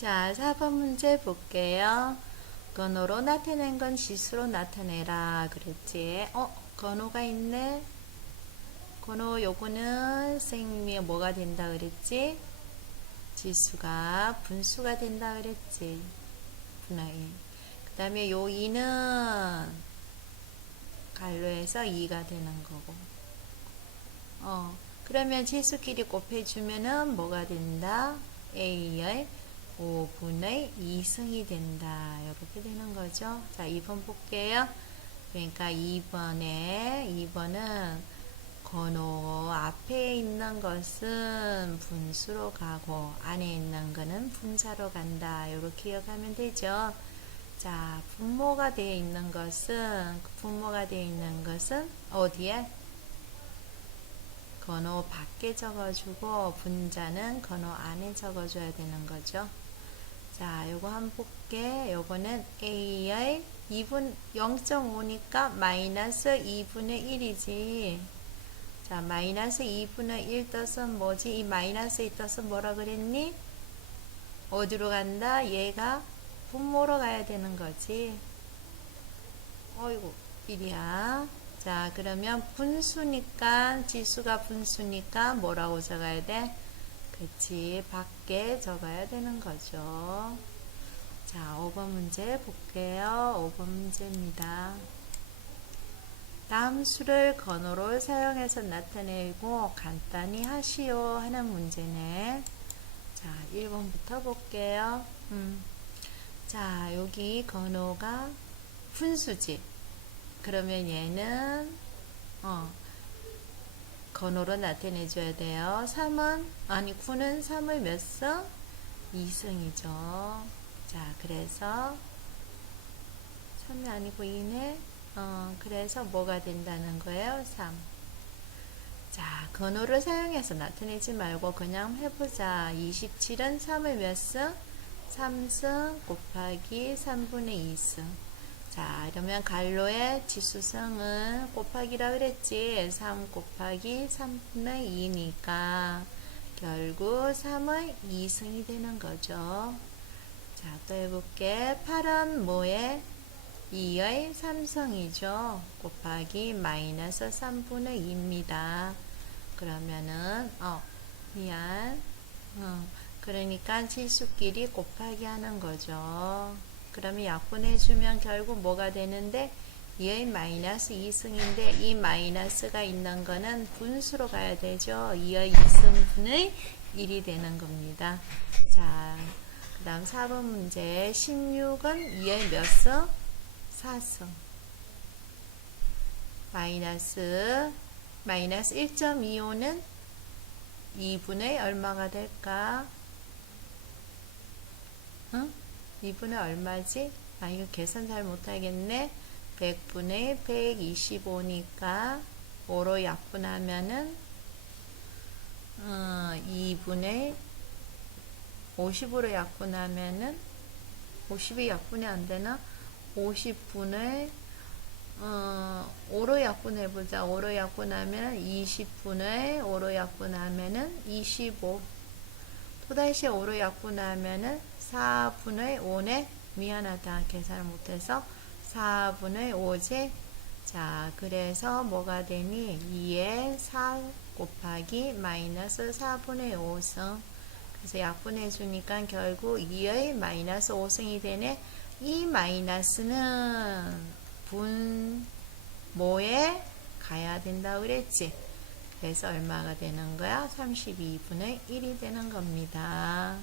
자, 4번 문제 볼게요. 건호로 나타낸 건 지수로 나타내라. 그랬지. 어, 건호가 있네. 건호 요거는 선생님이 뭐가 된다 그랬지? 지수가 분수가 된다 그랬지. 분하기. 그 다음에 요 2는 갈로에서 2가 되는 거고. 어, 그러면 지수끼리 곱해 주면은 뭐가 된다? A의 5분의 2승이 된다. 이렇게 되는 거죠. 자, 2번 볼게요. 그러니까 2번에, 2번은 건호 앞에 있는 것은 분수로 가고 안에 있는 거는 분사로 간다. 이렇게 기억하면 되죠. 자, 분모가 되어 있는 것은, 분모가 되어 있는 것은 어디에? 건호 밖에 적어주고 분자는 건호 안에 적어줘야 되는 거죠. 자, 요거 한번 볼게. 요거는 A의 2분 0.5니까 마이너스 2분의 1이지. 자, 마이너스 2분의 1 뜻은 뭐지? 이 마이너스 이 뜻은 뭐라 그랬니? 어디로 간다? 얘가 분모로 가야 되는 거지. 어이구, 1이야. 자, 그러면 분수니까, 지수가 분수니까 뭐라고 적어야 돼? 그치, 밖에 적어야 되는 거죠. 자, 5번 문제 볼게요. 5번 문제입니다. 다음 수를 건호로 사용해서 나타내고 간단히 하시오 하는 문제네. 자, 1번부터 볼게요. 음. 자, 여기 건호가 분수지. 그러면 얘는 어, 건호로 나타내줘야 돼요. 3은 아니 9는 3을 몇 승? 2승이죠. 자, 그래서 3이 아니고 2네. 어, 그래서 뭐가 된다는 거예요? 3. 자, 건호를 사용해서 나타내지 말고 그냥 해보자. 27은 3을 몇 승? 3승 곱하기 3분의 2승. 자, 이러면 갈로의 지수성은 곱하기라 그랬지. 3 곱하기 3분의 2니까 결국 3의 2승이 되는 거죠. 자, 또 해볼게. 8은 뭐에? 2의 3승이죠. 곱하기 마이너스 3분의 2입니다. 그러면은, 어, 미안. 어, 그러니까 지수끼리 곱하기 하는 거죠. 그러면 약분해주면 결국 뭐가 되는데 2의 마이너스 2승인데 이 마이너스가 있는 거는 분수로 가야 되죠. 2의 2승분의 1이 되는 겁니다. 자, 그 다음 4번 문제 16은 2의 몇 승? 4승 마이너스 마이너스 1.25는 2분의 얼마가 될까? 응? 2분의 얼마지? 아, 이거 계산 잘 못하겠네. 100분의 125니까 5로 약분하면은 어, 2분의 50으로 약분하면은 50이 약분이 안 되나? 50분의 어, 5로 약분해보자. 5로 약분하면 20분의 5로 약분하면은 25. 또다시 5로 약분하면은 4분의 5네. 미안하다. 계산을 못해서 4분의 5제. 자, 그래서 뭐가 되니? 2에 4 곱하기 마이너스 4분의 5승. 그래서 약분해 주니까 결국 2의 마이너스 5승이 되네. 이 마이너스는 분모에 가야 된다 그랬지. 그래서 얼마가 되는 거야? 32분의 1이 되는 겁니다.